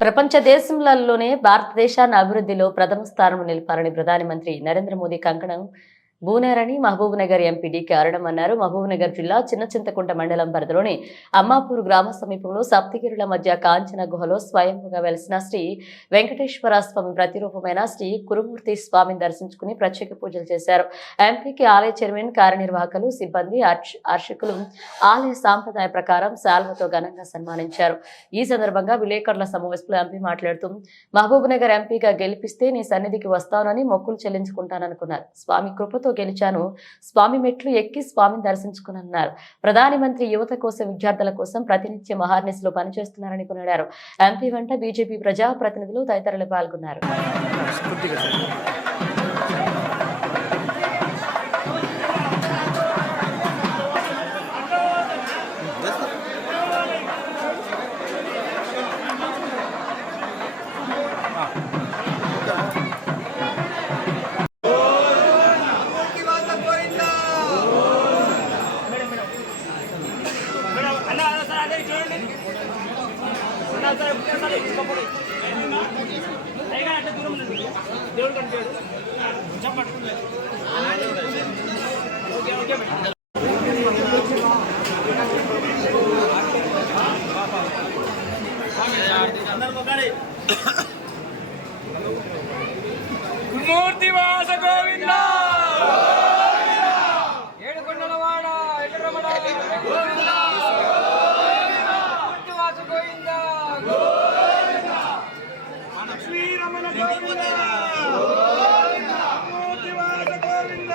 ప్రపంచ దేశంలోనే భారతదేశాన్ని అభివృద్ధిలో ప్రథమ స్థానం నిలిపారని ప్రధానమంత్రి నరేంద్ర మోదీ కంకణం బూనేరని మహబూబ్ నగర్ ఎంపీ డి కారణం అన్నారు. మహబూబ్ నగర్ జిల్లా చిన్న చింతకుంట మండలం పరిధిలోని అమ్మాపూర్ గ్రామ సమీపంలో సప్తగిరుల మధ్య కాంచన గుహలో స్వయంగా వెలిసిన శ్రీ వెంకటేశ్వర స్వామి ప్రతిరూపమైన శ్రీ కురుమూర్తి స్వామిని దర్శించుకుని ప్రత్యేక పూజలు చేశారు. ఎంపీకి ఆలయ చైర్మన్ కార్యనిర్వాహకులు సిబ్బంది అర్చకులు ఆలయ సాంప్రదాయ ప్రకారం శాల్వతో ఘనంగా సన్మానించారు. ఈ సందర్భంగా విలేకరుల సమావేశంలో ఎంపీ మాట్లాడుతూ మహబూబ్ నగర్ ఎంపీగా గెలిపిస్తే నీ సన్నిధికి వస్తానని మొక్కులు చెల్లించుకుంటాననుకున్నారు. స్వామి కృపతో గెలిచాను. స్వామి మెట్లు ఎక్కి స్వామిని దర్శించుకున్నారు ప్రధాని మంత్రి యువత కోసం విద్యార్థుల కోసం ప్రతినిత్య మహార్నిస్లో పనిచేస్తున్నారని కొనియాడారు. ఎంపీ వెంట బీజేపీ ప్రజా ప్రతినిధులు తదితరులు పాల్గొన్నారు. మూర్తి వాస గోవిందా ఏడుకొండలవాడ ఎల్లరమణ గోవింద మూర్తి వాస గోవింద శ్రీరమణ గోవింద మూర్తి వాస గోవింద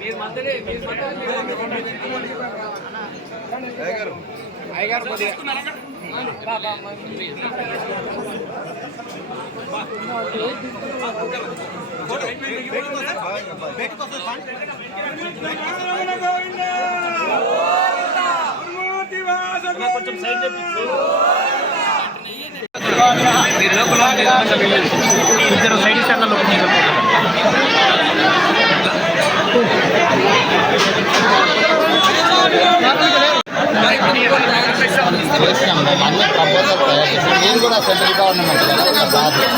మీరు మధ్యలో మీరు మధ్యలో అయ్యగారు కొద్దిగా బా, బా, బా. కొంచెం సైడ్ ఇద్దరు సైడ్ ఇస్తాను చేసినాం మేము అన్ని ప్రపోజల్ తయారు చేసినాం నేను కూడా సెంట్రల్ గవర్నమెంట్ కదా ఒక బాధ్యత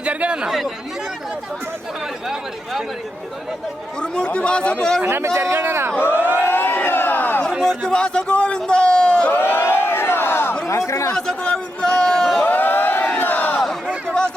జరిగానన్నా గురుమూర్తి వాస గురుమూర్తి వాస గోవింద గురుమూర్తి వాస గోవింద గురుమూర్తి వాస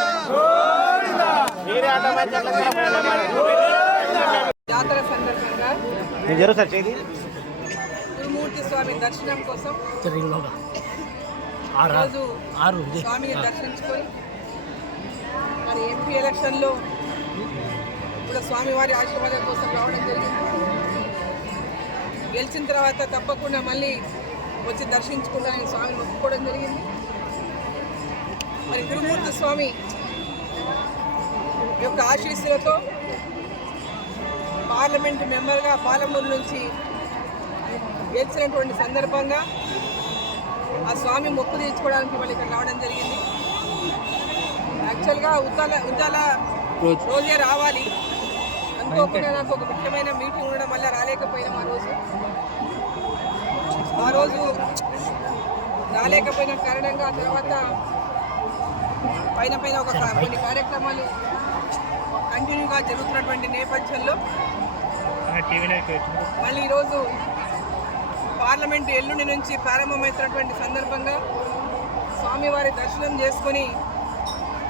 జాతర సందర్భంగా గురుమూర్తి స్వామి దర్శనం కోసం రోజు స్వామిని దర్శించుకొని మరి ఎంపీ ఎలక్షన్లో కూడా స్వామివారి ఆశీర్వాదం కోసం రావడం జరిగింది. గెలిచిన తర్వాత తప్పకుండా మళ్ళీ వచ్చి దర్శించుకుంటానని స్వామిని మొక్కుకోవడం జరిగింది. మరి గురుమూర్తి స్వామి యొక్క ఆశీస్సులతో పార్లమెంట్ మెంబర్గా పాలమూరు నుంచి గెలిచినటువంటి సందర్భంగా ఆ స్వామి మొక్కు తీర్చుకోవడానికి వాళ్ళు ఇక్కడ రావడం జరిగింది. యాక్చువల్గా ఉద్దాల ఉద్దాల రోజే రావాలి. అనుకోకుండా నాకు ఒక ముఖ్యమైన మీటింగ్ ఉండడం వల్ల రాలేకపోయినాం ఆ రోజు. ఆ రోజు రాలేకపోయిన కారణంగా ఆ తర్వాత పైన పైన ఒక కొన్ని కార్యక్రమాలు కంటిన్యూగా జరుగుతున్నటువంటి నేపథ్యంలో మళ్ళీ ఈరోజు పార్లమెంటు ఎల్లుండి నుంచి ప్రారంభమవుతున్నటువంటి సందర్భంగా స్వామివారి దర్శనం చేసుకొని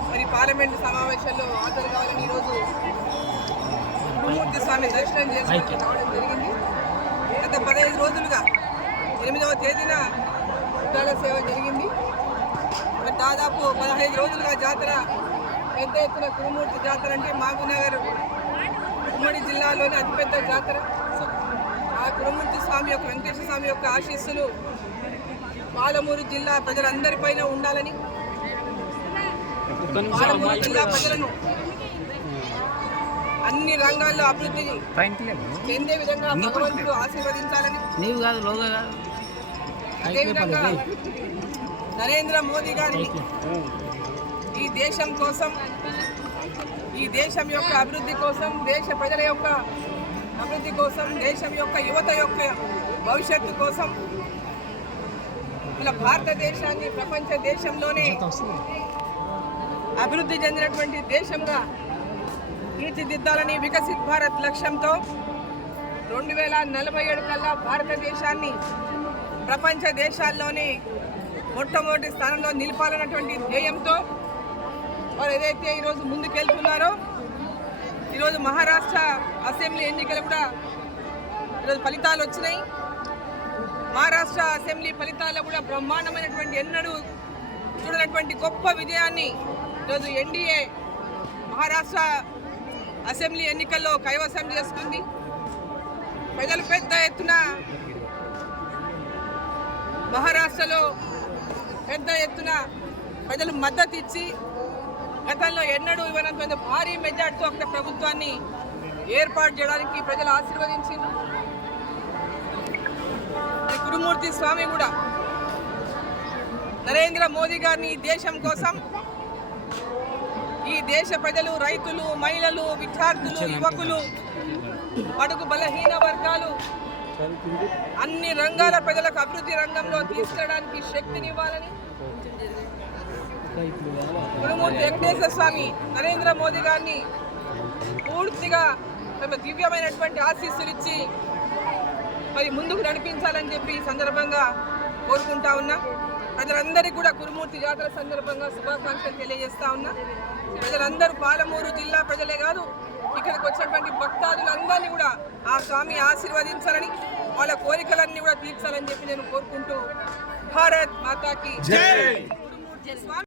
మరి పార్లమెంటు సమావేశంలో హాజరు కావాలని ఈరోజు గురుమూర్తి స్వామి దర్శనం చేసుకొని రావడం జరిగింది. గత పదహైదు రోజులుగా ఎనిమిదవ తేదీన ఉద్దాల సేవ జరిగింది. మరి దాదాపు పదహైదు రోజులుగా జాతర పెద్ద ఎత్తున కురుమూర్తి జాతర అంటే మహబూబ్నగర్ ఉమ్మడి జిల్లాలోని అతిపెద్ద జాతర. ఆ కురుమూర్తి స్వామి యొక్క వెంకటేశ్వర స్వామి యొక్క ఆశీస్సులు పాలమూరు జిల్లా ప్రజలందరిపైన ఉండాలని. పాలమూరు జిల్లా ప్రజలను అన్ని రంగాల్లో అభివృద్ధి చెందే విధంగా భగవంతుడు ఆశీర్వదించాలని. నీవు కాదు లోగా కాదు అదేవిధంగా నరేంద్ర మోదీ గారిని ఈ దేశం కోసం ఈ దేశం యొక్క అభివృద్ధి కోసం దేశ ప్రజల యొక్క అభివృద్ధి కోసం దేశం యొక్క యువత యొక్క భవిష్యత్తు కోసం ఇలా భారతదేశాన్ని ప్రపంచ దేశంలోనే అభివృద్ధి చెందినటువంటి దేశంగా తీర్చిదిద్దాలని వికసిత్ భారత్ లక్ష్యంతో రెండు వేల నలభై ఏడు కల్లా భారతదేశాన్ని ప్రపంచ దేశాల్లోనే మొట్టమొదటి స్థానంలో నిలపాలన్నటువంటి ధ్యేయంతో వారు ఏదైతే ఈరోజు ముందుకెళ్తున్నారో ఈరోజు మహారాష్ట్ర అసెంబ్లీ ఎన్నికలు కూడా ఈరోజు ఫలితాలు వచ్చినాయి. మహారాష్ట్ర అసెంబ్లీ ఫలితాల్లో కూడా బ్రహ్మాండమైనటువంటి ఎన్నడూ చూడనటువంటి గొప్ప విజయాన్ని ఈరోజు ఎన్డీఏ మహారాష్ట్ర అసెంబ్లీ ఎన్నికల్లో కైవసం చేసుకుంది. ప్రజలు పెద్ద ఎత్తున మహారాష్ట్రలో పెద్ద ఎత్తున ప్రజలు మద్దతు ఇచ్చి గతంలో ఎన్నడూ ఇవ్వనంత భారీ మెజార్టీతో అక్కడ ప్రభుత్వాన్ని ఏర్పాటు చేయడానికి ప్రజలు ఆశీర్వదించింది మరి గురుమూర్తి స్వామి కూడా నరేంద్ర మోదీ గారిని ఈ దేశం కోసం ఈ దేశ ప్రజలు రైతులు మహిళలు విద్యార్థులు యువకులు అడుగు బలహీన వర్గాలు అన్ని రంగాల ప్రజలకు అభివృద్ధి రంగంలో తీసుకెళ్ళడానికి శక్తినివ్వాలని గురుమూర్తి వెంకటేశ్వర స్వామి నరేంద్ర మోదీ గారిని పూర్తిగా తమ దివ్యమైనటువంటి ఆశీస్సులు ఇచ్చి మరి ముందుకు నడిపించాలని చెప్పి ఈ సందర్భంగా కోరుకుంటా ఉన్నా. ప్రజలందరికీ కూడా కురుమూర్తి జాతర సందర్భంగా శుభాకాంక్షలు తెలియజేస్తా ఉన్నా. ప్రజలందరూ పాలమూరు జిల్లా ప్రజలే కాదు ఇక్కడికి వచ్చినటువంటి భక్తాదులందరినీ కూడా ఆ స్వామి ఆశీర్వదించాలని వాళ్ళ కోరికలన్నీ కూడా తీర్చాలని చెప్పి నేను కోరుకుంటూ భారత్ మాతాకి గురుమూర్తి స్వామి